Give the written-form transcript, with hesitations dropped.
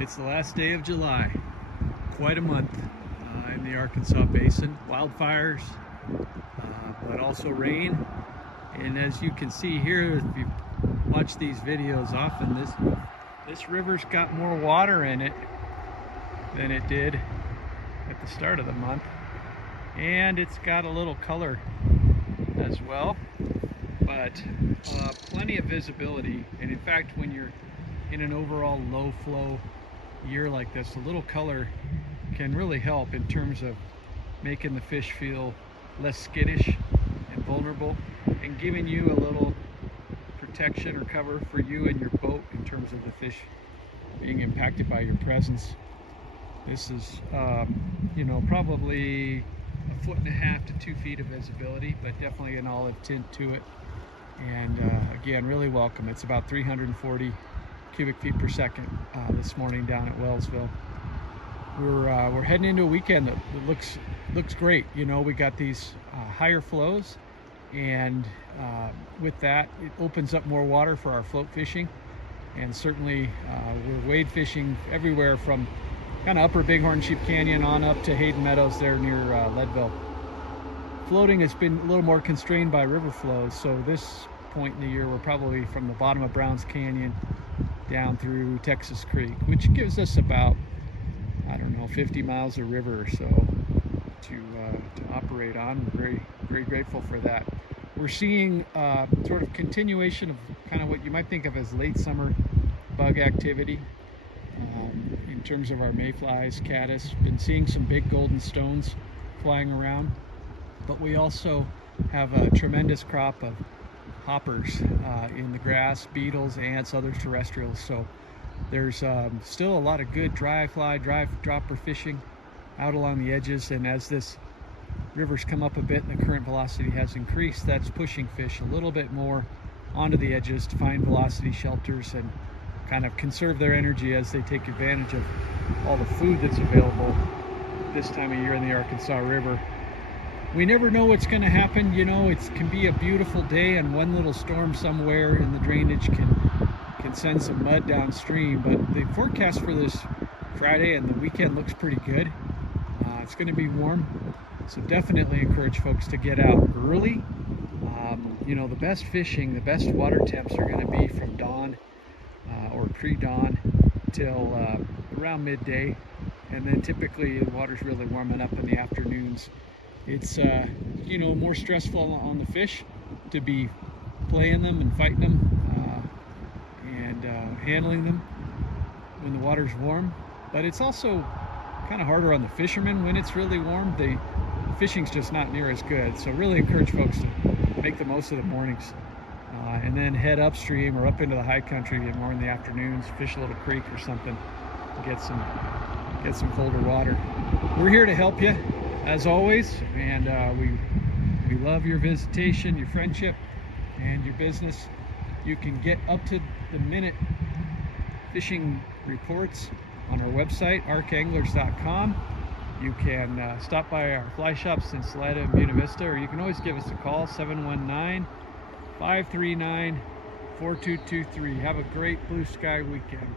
It's the last day of July. Quite a month in the Arkansas Basin. Wildfires, but also rain. And as you can see here, if you watch these videos often, this river's got more water in it than it did at the start of the month. And it's got a little color as well, but plenty of visibility. And in fact, when you're in an overall low flow year like this, a little color can really help in terms of making the fish feel less skittish and vulnerable, and giving you a little protection or cover for you and your boat in terms of the fish being impacted by your presence. This is probably 1.5 to 2 feet of visibility, but definitely an olive tint to it. And again, really welcome. It's about 340 cubic feet per second this morning down at Wellsville. We're heading into a weekend that looks great. You know, we got these higher flows, and with that, it opens up more water for our float fishing. And certainly we're wade fishing everywhere from kind of upper Bighorn Sheep Canyon on up to Hayden Meadows there near Leadville. Floating has been a little more constrained by river flows, so this point in the year we're probably from the bottom of Browns Canyon down through Texas Creek, which gives us about, I don't know, 50 miles of river or so to operate on. We're very, very grateful for that. We're seeing sort of continuation of kind of what you might think of as late summer bug activity in terms of our mayflies, caddis. Been seeing some big golden stones flying around, but we also have a tremendous crop of hoppers in the grass, beetles, ants, other terrestrials. So there's still a lot of good dry fly, dry dropper fishing out along the edges. And as this river's come up a bit and the current velocity has increased, that's pushing fish a little bit more onto the edges to find velocity shelters and kind of conserve their energy as they take advantage of all the food that's available this time of year in the Arkansas River. We never know what's going to happen. You know, it can be a beautiful day and one little storm somewhere in the drainage can send some mud downstream, but the forecast for this Friday and the weekend looks pretty good. It's going to be warm, so definitely encourage folks to get out early. You know, the best fishing, the best water temps are going to be from dawn or pre-dawn till around midday, and then typically the water's really warming up in the afternoons. It's more stressful on the fish to be playing them and fighting them and handling them when the water's warm, but it's also kind of harder on the fishermen when it's really warm. The fishing's just not near as good, so really encourage folks to make the most of the mornings and then head upstream or up into the high country more in the afternoons, fish a little creek or something, get some colder water. We're here to help you as always, and we love your visitation, your friendship, and your business. You can get up to the minute fishing reports on our website, ArkAnglers.com. You can stop by our fly shops in Salida and Buena Vista, or you can always give us a call, 719-539-4223. Have a great blue sky weekend.